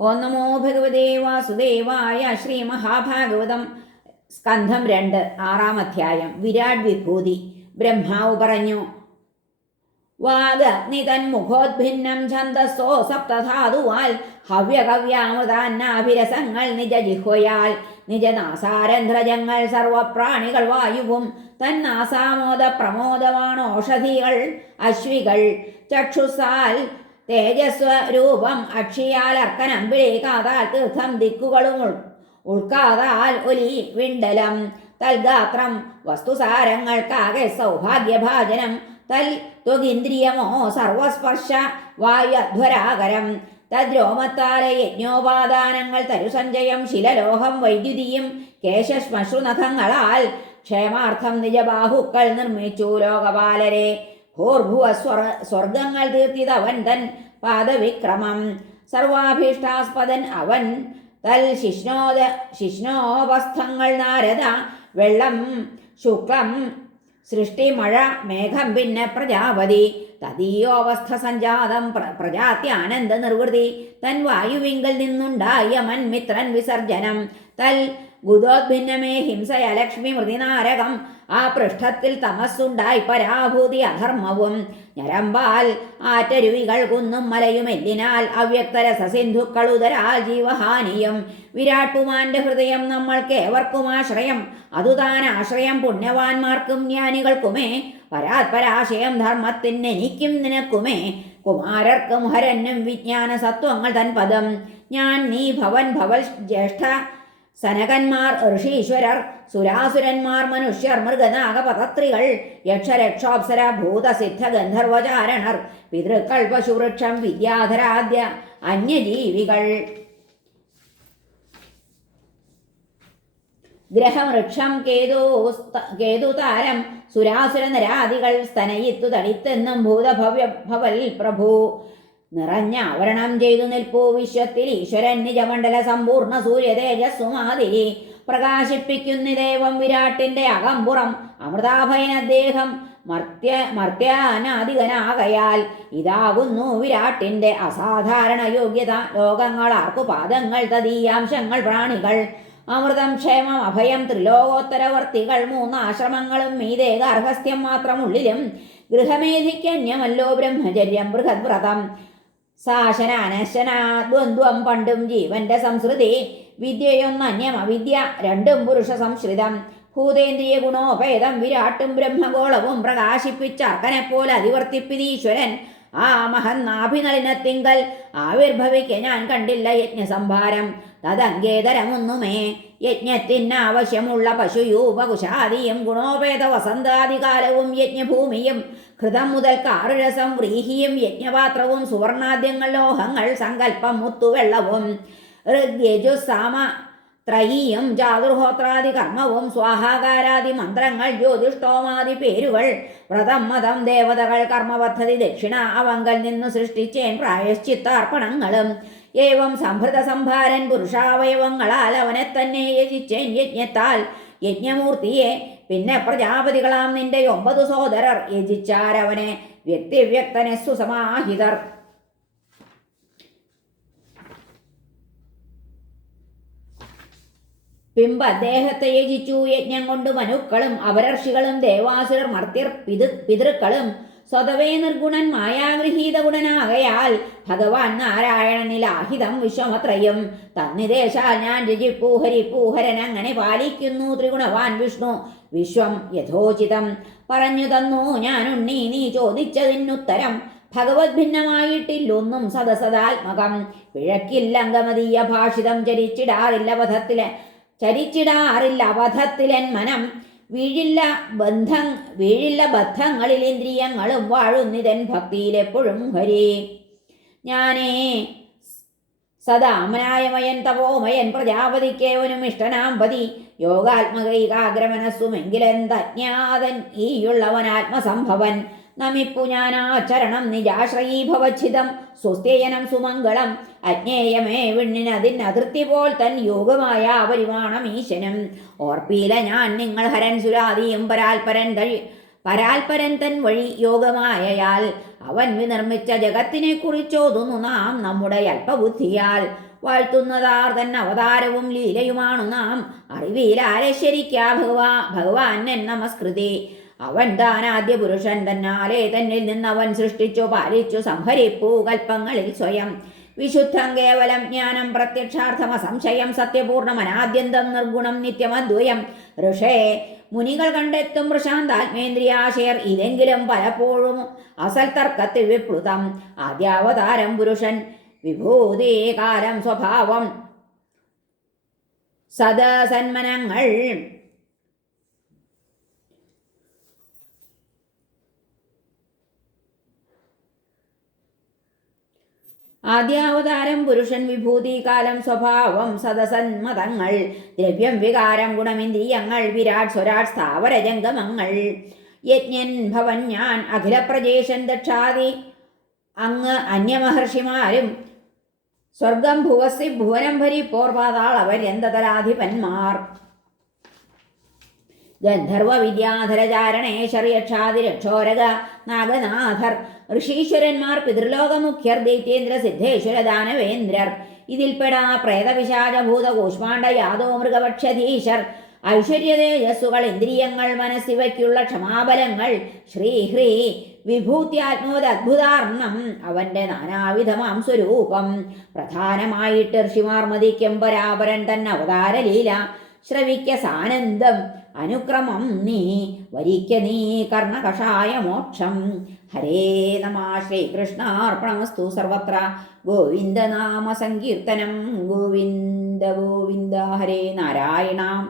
ഓം നമോ ഭഗവതേ വാസുദേവായ ശ്രീ മഹാഭാഗവതം. സ്കന്ധം രണ്ട് ആറാം അധ്യായം. വിരാട് വിഭൂതി. ബ്രഹ്മാവ് പറഞ്ഞു വാഗഗ്നിതൻ മുഖോദ്ഭിന്നം ഛന്ദസ്സോ സപ്തധാതുവാൽ ഹവ്യകവ്യാമൃതാന്നാഭിരസങ്ങൾ നിജ ജിഹ്വയാൽ നിജനാസാരന്ധ്രജങ്ങൾ സർവപ്രാണികൾ വായുവും തന്നാസാമോദ പ്രമോദമാണോഷധികൾ അശ്വികൾ ചക്ഷുസാൽ തേജസ്വരൂപം അക്ഷിയാൽ അർക്കനമ്പിളി കാതാൽ തീർത്ഥം ദിക്കുകളും ഉൾ ഉൾക്കാതാൽ ഒലി വിണ്ടലം. തൽഗാത്രം വസ്തുസാരങ്ങൾക്കാകെ സൗഭാഗ്യഭാജനം. തൽ ത്വഗിന്ദ്രിയമോ സർവസ്പർശ വായുധ്വരാകരം. തദ്രോമത്താലെ യജ്ഞോപാദാനങ്ങൾ തരുസഞ്ചയം ശിലലോഹം വൈദ്യുതിയും കേശശ്മശ്രുനഖങ്ങളാൽ ക്ഷേമാർത്ഥം നിജബാഹുക്കൾ നിർമ്മിച്ചു ലോകപാലരെ. ഭൂർഭുവ സ്വർ സ്വർഗങ്ങൾ തീർത്തിതവൻ തൻ പാദവിക്രമം. സർവാഭീഷ്ടാസ്പദൻ അവൻ തൽ ശിഷ്ണോദ ശിഷ്ണോപസ്ഥങ്ങൾ നാരദ വെള്ളം ശുക്ലം സൃഷ്ടി മഴ മേഘം പിന്നെ പ്രജാപതി. തദീയോവസ്ഥ സഞ്ജാതം പ്ര പ്രജാത്യാനന്ദ നിർവൃതി തൻ വായുവിങ്കൽ നിന്നുണ്ടായ മൻമിത്രൻ വിസർജനം. തൽ ഗുദോദ്ഭിന്നമേ ഹിംസയ ലക്ഷ്മി മൃതിനാരകം. ആ പൃഷ്ഠത്തിൽ തമസ്സുണ്ടായി പരാഭൂതി അധർമ്മവും. ഞരമ്പാൽ ആറ്റരുവികൾ കുന്നും മലയും എല്ലിനാൽ അവ്യക്തരസസിന്ധുക്കൾ ഉദരാൽ ജീവഹാനിയും. വിരാട്ടുമാന്റെ ഹൃദയം നമ്മൾക്ക് ഏവർക്കും ആശ്രയം. അതുതാൻ ആശ്രയം പുണ്യവാന്മാർക്കും ജ്ഞാനികൾക്കുമേ. പരാത്പരാശയം ധർമ്മത്തിന് എനിക്കും നിനക്കുമേ. കുമാരർക്കും ഹരനും വിജ്ഞാന സത്വങ്ങൾ തൻ പദം. ഞാൻ നീ ഭവൻ ഭവൽ ജ്യേഷ്ഠ സനകന്മാർ ഋഷീശ്വരർ സുരാസുരന്മാർ മനുഷ്യർ മൃഗനാഗപതത്രികൾ യക്ഷരക്ഷോപ്സര ഭൂതസിദ്ധ ഗന്ധർവചാരണർ പിതൃക്കൾ പശുവൃക്ഷം വിദ്യാധരാദ്യ അന്യജീവികൾ. ഗ്രഹവൃക്ഷം കേതു കേതുതാരം സുരാസുര നരാദികൾ സ്തനയിത്തു തടിത്തെന്നും ഭൂതഭവ്യ ഭവൽ പ്രഭു. നിറഞ്ഞ ആവരണം ചെയ്തു നിൽപ്പൂ വിശ്വത്തിൽ ഈശ്വരൻ നിജമണ്ഡല സമ്പൂർണ സൂര്യ പ്രകാശിപ്പിക്കുന്നിദേവം പ്രകാശിപ്പിക്കുന്ന ദേവം വിരാട്ടിന്റെ അകമ്പുറം അമൃതാഭയൻ അദ്ദേഹം മർത്യ മർത്യാനാധികനാകയാൽ ഇതാകുന്നു വിരാട്ടിന്റെ അസാധാരണ യോഗ്യത. ലോകങ്ങൾ ആർക്കു പാദങ്ങൾ തദീയാംശങ്ങൾ പ്രാണികൾ. അമൃതം ക്ഷേമം അഭയം ത്രിലോകോത്തരവർത്തികൾ മൂന്ന് ആശ്രമങ്ങളും മീതേ ഗാർഹസ്ഥ്യം മാത്രം ഉള്ളിലും ഗൃഹമേധിക്കന്യമല്ലോ ബ്രഹ്മചര്യം ബൃഹദ്വ്രതം. സാശന അനശന ദ്വന്ദ്വം പണ്ടും ജീവന്റെ സംസ്കൃതി വിദ്യയൊന്നന്യം അവിദ്യ രണ്ടും പുരുഷ സംശ്രിതം ഭൂതേന്ദ്രിയ ഗുണോപേതം വിരാട്ടും ബ്രഹ്മഗോളവും പ്രകാശിപ്പിച്ച പോലെ അതിവർത്തിപ്പിതീശ്വരൻ ആ മഹന്നാഭിനളിനത്തിങ്കൽ ആവിർഭവിക്ക ഞാൻ കണ്ടില്ല യജ്ഞസംഭാരം. തദങ്കേതരമൊന്നുമേ. യജ്ഞത്തിന് ആവശ്യമുള്ള പശുയൂപകുശാദിയും ഗുണോപേത വസന്താദികാലവും യജ്ഞഭൂമിയും ഘൃതം മുതൽ കാറുരസം വ്രീഹിയും യജ്ഞപാത്രവും സുവർണാദ്യങ്ങൾ ലോഹങ്ങൾ സങ്കല്പം മുത്തുവെള്ളവും. ഋഗ്യജു സാമ ത്രയീയും ചാതുർഹോത്രാദി കർമ്മവും സ്വാഹാകാരാദി മന്ത്രങ്ങൾ ജ്യോതിഷ്ടോമാദി പേരുകൾ. വ്രതം മതം ദേവതകൾ കർമ്മപദ്ധതി ദക്ഷിണ അവങ്കൽ നിന്ന് സൃഷ്ടിച്ചേൻ പ്രായശ്ചിത്താർപ്പണങ്ങളും. ഏവം സംഭൃത സംഭാരൻ പുരുഷാവയവങ്ങളാൽ അവനെ തന്നെ യജിച്ചേൻ യജ്ഞത്താൽ. യജ്ഞമൂർത്തിയെ പിന്നെ പ്രജാപതികളാം നിന്റെ ഒമ്പത് സോദരർ യജിച്ചാരവനെ. വ്യക്തിവ്യക്തനെ സുസമാഹിതർ. പിമ്പ് അദ്ദേഹത്തെ യജിച്ചു. യജ്ഞം കൊണ്ട് മനുക്കളും അപരർഷികളും ദേവാസുരർ മർത്യർ പിതൃ പിതൃക്കളും സ്വതവേ നിർഗുണൻ മായാഗൃഹീത ഗുണനാകയാൽ ഭഗവാൻ നാരായണനിൽ ആഹിതം വിശ്വമത്രയും. തന്നിദേശാൽ ഞാൻ രചിപ്പൂ ഹരിപ്പൂ ഹരൻ അങ്ങനെ പാലിക്കുന്നു ത്രിഗുണവാൻ വിഷ്ണു. വിശ്വം യഥോചിതം പറഞ്ഞു തന്നു. ഞാൻ ഉണ്ണി നീ ചോദിച്ചതിനുത്തരം ഭഗവത് ഭിന്നമായിട്ടില്ലൊന്നും സദസദാത്മകം. പിഴക്കില്ലങ്കമതീയ ഭാഷിതം ചരിച്ചിടാറില്ല പഥത്തിലെ ചരിച്ചിടാറില്ല എൻ മനം. വീഴില്ല ബന്ധം വീഴില്ല ബദ്ധങ്ങളിൽ ഇന്ദ്രിയങ്ങളും വാഴുന്നിതൻ ഭക്തിയിലെപ്പോഴും ഹരി. ഞാനേ സദാമനായമയൻ തപോമയൻ പ്രജാപതിക്കേവനും ഇഷ്ടനാമ്പതി. യോഗാത്മകൈകാഗ്രമനസ്സുമെങ്കിലെന്തജ്ഞാതൻ ഈയുള്ളവൻ ആത്മസംഭവൻ നമിപ്പു ഞാനാചരണം നിജാശ്രയീഭവച്ഛിതം സ്വസ്ത്യയനം സുമംഗളം. അജ്ഞേയമേ വിണ്ണിനതിന് അതിർത്തി പോൽ തൻ യോഗമായ പരിമാണം ഈശനും ഓർപ്പീല ഞാൻ നിങ്ങൾ ഹരൻ സുരാദിയും പരാൽപരൻ തഴി പരാൽപരൻ തൻ വഴി യോഗമായയാൽ അവൻ വിനിർമ്മിച്ച ജഗത്തിനെ കുറിച്ചോതുന്നു നാം നമ്മുടെ അല്പബുദ്ധിയാൽ. വാഴ്ത്തുന്നതാർ തൻ അവതാരവും ലീലയുമാണു നാം. അറിവിലാരശ്വരിക്കാ ഭഗവാ ഭഗവാൻ നമസ്കൃതി. അവൻ താൻ ആദ്യ പുരുഷൻ തന്നാലെ തന്നിൽ നിന്നവൻ സൃഷ്ടിച്ചു പാലിച്ചു സംഹരിപ്പൂ കൽപ്പങ്ങളിൽ സ്വയം. വിശുദ്ധം കേവലം ജ്ഞാനം പ്രത്യക്ഷാർത്ഥമ സംശയം സത്യപൂർണം അനാദ്യന്തം നിർഗുണം നിത്യമദ്വയം ഋഷേ മുനികൾ കണ്ടെത്തും പ്രശാന്താത്മേന്ദ്രിയാശയർ ഇതെങ്കിലും പലപ്പോഴും അസൽ തർക്കത്തിൽ വിപ്ലുതം. ആദ്യാവതാരം പുരുഷൻ വിഭൂതി കാലം സ്വഭാവം. സദസന്മനങ്ങൾ ആദ്യാവതാരം പുരുഷൻ വിഭൂതി കാലം സ്വഭാവം സദസന്മതങ്ങൾ. ദ്രവ്യം വികാരം ഗുണമിന്ദ്രിയങ്ങൾ വിരാട് സ്വരാട് സ്ഥാവര ജംഗമങ്ങൾ. യജ്ഞൻ ഭവൻ ഞാൻ അഖിലപ്രജേശൻ ദക്ഷാതി അങ്ങ് അന്യമഹർഷിമാരും സ്വർഗം ഭുവസി ഭുവനം ഭരിപ്പോർ പാതാളവർ എന്തതരാധിപന്മാർ ഗന്ധർവ വിദ്യാധരചാരണേശ്വർ യക്ഷാതി രക്ഷോരക നാഗനാഥർ. ഋഷീശ്വരന്മാർ പിതൃലോകമുഖ്യർ ദൈത്യേന്ദ്ര സിദ്ധേശ്വര ദാനവേന്ദ്രർ. ഇതിൽപ്പെടാ പ്രേതവിശാചഭൂത കൂഷ്മാണ്ഡ യാദോ മൃഗപക്ഷധീശർ ഐശ്വര്യതേജസ്സുകൾ ഇന്ദ്രിയങ്ങൾ മനസ്സിവയ്ക്കുള്ള ക്ഷമാബലങ്ങൾ. ശ്രീഹ്രീ ഹ്രീ വിഭൂത്യാത്മോദത്ഭുതാർണം അവന്റെ നാനാവിധമാം സ്വരൂപം. പ്രധാനമായിട്ട് ഋഷിമാർ മതിക്കും പരാപരൻ തന്നെ അവതാരലീല ശ്രവിക്ക സാനന്ദം. അനുക്രമം നീ വരിക്ക നീ കർണകഷായ മോക്ഷം. ഹരേ നമ ശ്രീകൃഷ്ണാർപ്പണമസ്തു സർവത്ര. ഗോവിന്ദനാമ സങ്കീർത്തനം. ഗോവിന്ദ ഗോവിന്ദ ഹരേ നാരായണ.